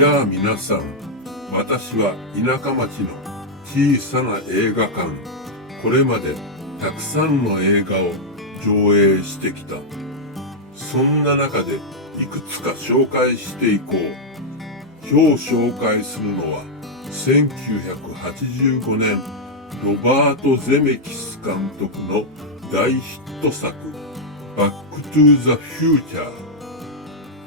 やあ皆さん、私は田舎町の小さな映画館、これまでたくさんの映画を上映してきた。そんな中でいくつか紹介していこう。今日紹介するのは1985年ロバート・ゼメキス監督の大ヒット作バック・トゥ・ザ・フューチャー。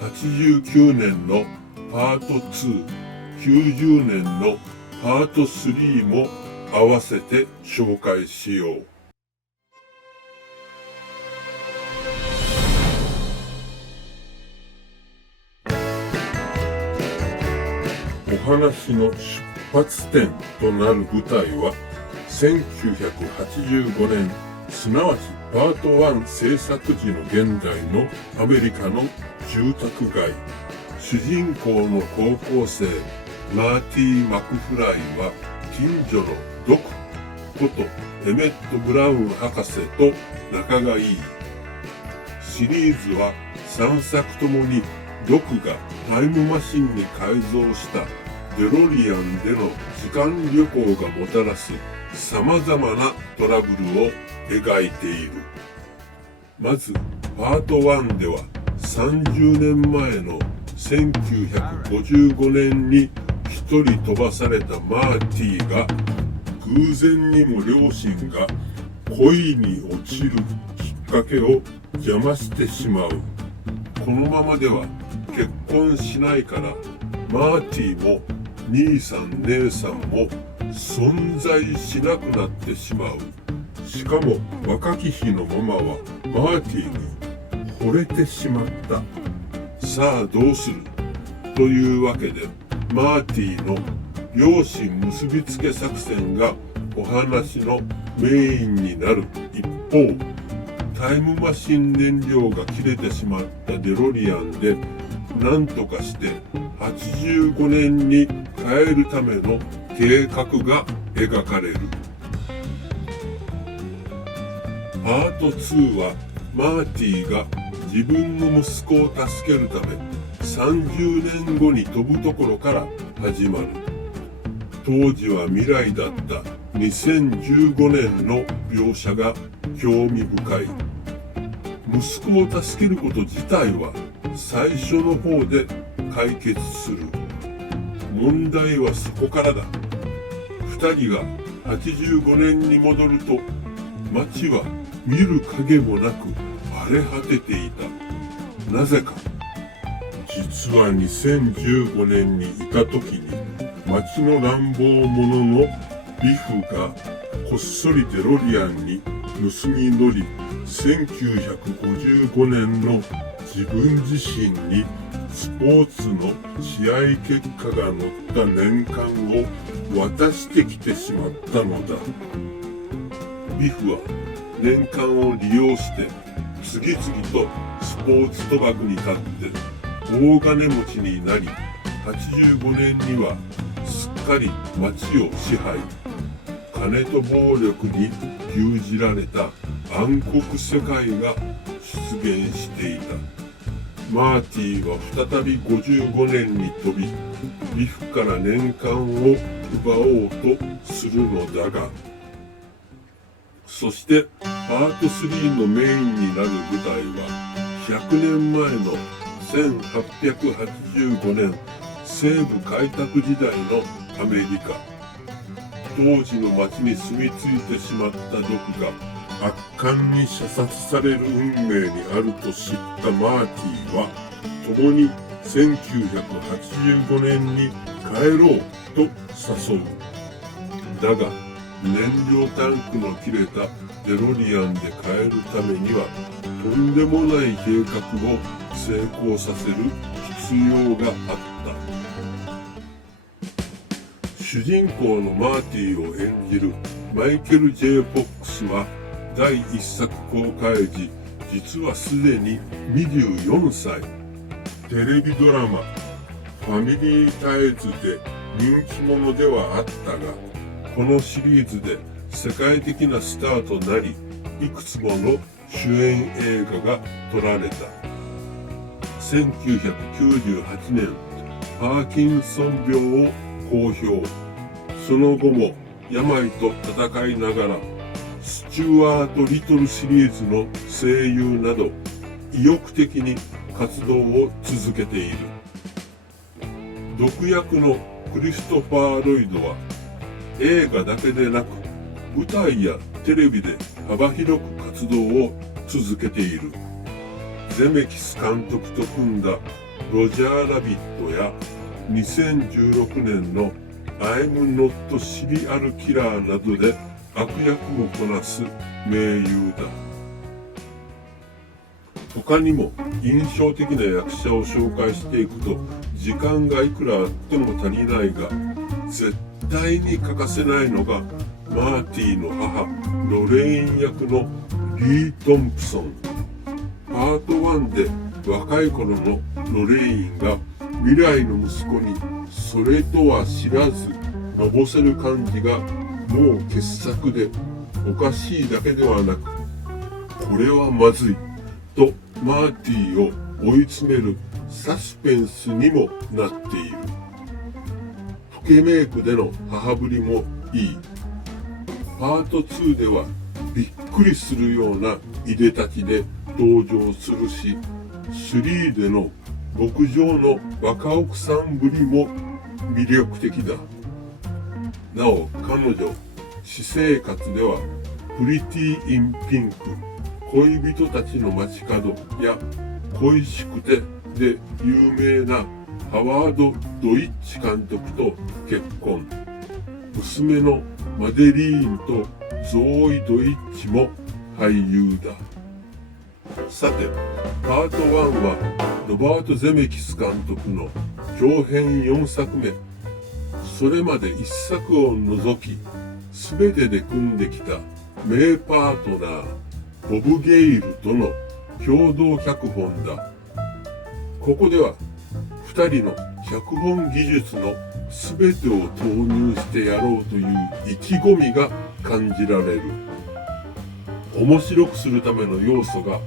89年のパート2、90年のパート3も合わせて紹介しよう。お話の出発点となる舞台は1985年、すなわちパート1制作時の現代のアメリカの住宅街。主人公の高校生マーティー・マクフライは近所のドクことエメット・ブラウン博士と仲がいい。シリーズは3作ともにドクがタイムマシンに改造したデロリアンでの時間旅行がもたらす様々なトラブルを描いている。まずパート1では30年前の1955年に一人飛ばされたマーティが偶然にも両親が恋に落ちるきっかけを邪魔してしまう。このままでは結婚しないからマーティも兄さん姉さんも存在しなくなってしまう。しかも若き日のママはマーティに惚れてしまった。さあどうするというわけでマーティの両親結びつけ作戦がお話のメインになる一方、タイムマシン燃料が切れてしまったデロリアンで何とかして85年に帰るための計画が描かれる。パート2はマーティが自分の息子を助けるため30年後に飛ぶところから始まる。当時は未来だった2015年の描写が興味深い。息子を助けること自体は最初の方で解決する。問題はそこからだ。二人が85年に戻ると街は見る影もなく荒れ果てていた。なぜか。実は2015年にいた時に街の乱暴者のビフがこっそりデロリアンに盗み乗り、1955年の自分自身にスポーツの試合結果が載った年鑑を渡してきてしまったのだ。ビフは年鑑を利用して次々とスポーツ賭博に勝って大金持ちになり、85年にはすっかり街を支配。金と暴力に牛耳られた暗黒世界が出現していた。マーティは再び55年に飛び、ビフから年鑑を奪おうとするのだが、そしてパート3のメインになる舞台は100年前の1885年西部開拓時代のアメリカ。当時の町に住み着いてしまったドクが悪漢に射殺される運命にあると知ったマーティは共に1985年に帰ろうと誘う。だが燃料タンクの切れたデロリアンで帰るためにはとんでもない計画を成功させる必要があった。主人公のマーティを演じるマイケル・ J・フォックスは第一作公開時、実はすでに24歳。テレビドラマファミリータイズで人気者ではあったが、このシリーズで世界的なスターとなり、いくつもの主演映画が撮られた。1998年パーキンソン病を公表。その後も病と戦いながらスチュワート・リトルシリーズの声優など意欲的に活動を続けている。毒薬のクリストファー・ロイドは映画だけでなく舞台やテレビで幅広く活動を続けている。ゼメキス監督と組んだロジャー・ラビットや2016年のI'm Not Serial Killer などで悪役をこなす名優だ。他にも印象的な役者を紹介していくと時間がいくらあっても足りないが、絶対に欠かせないのがマーティの母ロレイン役のリー・トンプソン。パート1で若い頃のロレインが未来の息子にそれとは知らずのぼせる感じがもう傑作で、おかしいだけではなくこれはまずいとマーティを追い詰めるサスペンスにもなっている。老けメイクでの母ぶりもいい。パート2ではびっくりするようないでたちで登場するし、3での牧場の若奥さんぶりも魅力的だ。なお彼女、私生活ではプリティ・イン・ピンク、恋人たちの街角や恋しくてで有名なハワード・ドイッチ監督と結婚。娘のマデリーンとゾーイ・ドイッチも俳優だ。さて、パート1はロバート・ゼメキス監督の長編4作目。それまで1作を除き全てで組んできた名パートナーボブ・ゲイルとの共同脚本だ。ここでは2人の脚本技術の全てを投入してやろうという意気込みが感じられる。面白くするための要素が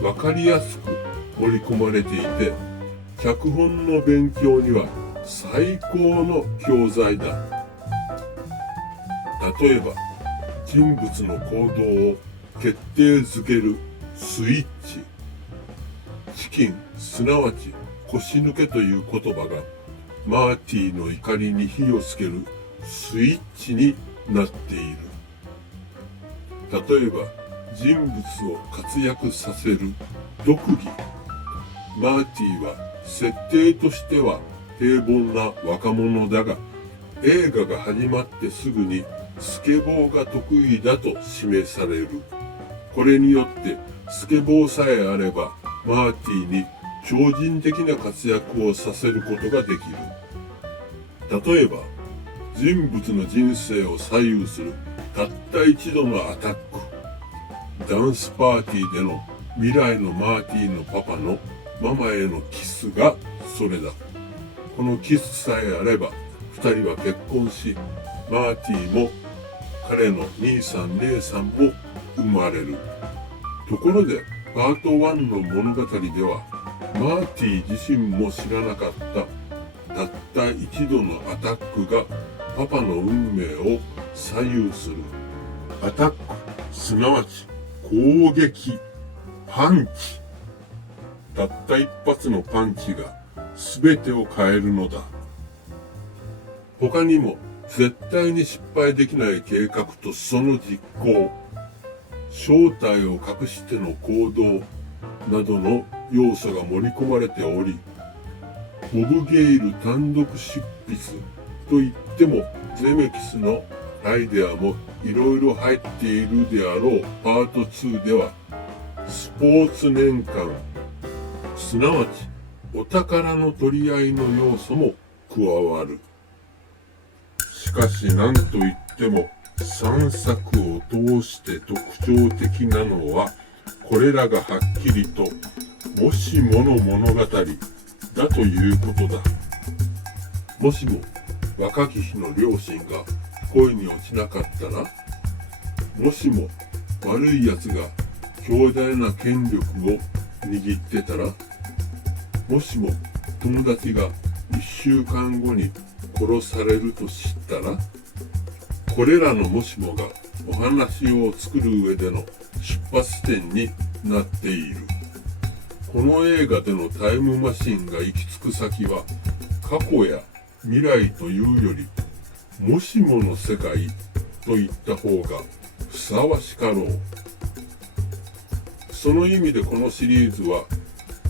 分かりやすく盛り込まれていて、脚本の勉強には最高の教材だ。例えば、人物の行動を決定づけるスイッチ。チキン、すなわち腰抜けという言葉がマーティの怒りに火をつけるスイッチになっている。例えば、人物を活躍させる特技。マーティは設定としては平凡な若者だが、映画が始まってすぐにスケボーが得意だと示される。これによってスケボーさえあればマーティに超人的な活躍をさせることができる。例えば、人物の人生を左右するたった一度のアタック。ダンスパーティーでの未来のマーティのパパのママへのキスがそれだ。このキスさえあれば2人は結婚し、マーティも彼の兄さん姉さんも生まれる。ところでパート1の物語ではマーティ自身も知らなかったたった一度のアタックがパパの運命を左右する。アタック、すなわち攻撃、パンチ。たった一発のパンチが全てを変えるのだ。他にも絶対に失敗できない計画とその実行、正体を隠しての行動などの要素が盛り込まれており、ボブ・ゲイル単独執筆といってもゼメキスのアイデアもいろいろ入っているであろうパート2では、スポーツ年間、すなわちお宝の取り合いの要素も加わる。しかし何と言っても3作を通して特徴的なのは、これらがはっきりともしもの物語だということだ。もしも若き日の両親が恋に落ちなかったら、もしも悪い奴が強大な権力を握ってたら、もしも友達が1週間後に殺されると知ったら、これらのもしもがお話を作る上での出発点になっている。この映画でのタイムマシンが行き着く先は、過去や未来というより、もしもの世界と言った方がふさわしかろう。その意味でこのシリーズは、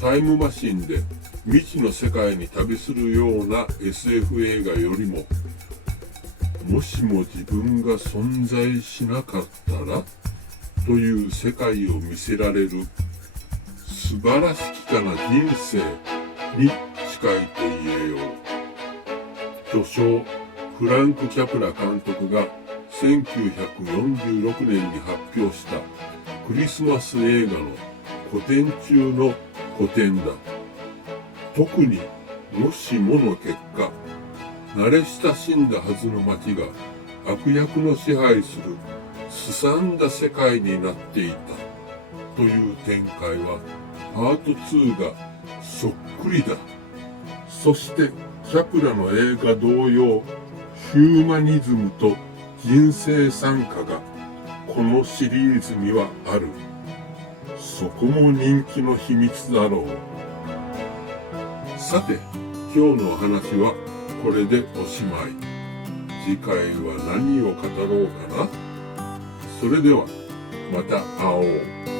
タイムマシンで未知の世界に旅するような SF 映画よりも、もしも自分が存在しなかったらという世界を見せられる素晴らしきかな人生に近いと言えよう。巨匠フランク・キャプラ監督が1946年に発表したクリスマス映画の古典中の古典だ。特にもしもの結果、慣れ親しんだはずの街が悪役の支配するすさんだ世界になっていたという展開はパート2がそっくりだ。そしてキャプラの映画同様、ヒューマニズムと人生参加がこのシリーズにはある。そこも人気の秘密だろう。さて、今日のお話はこれでおしまい。次回は何を語ろうかな。それではまた会おう。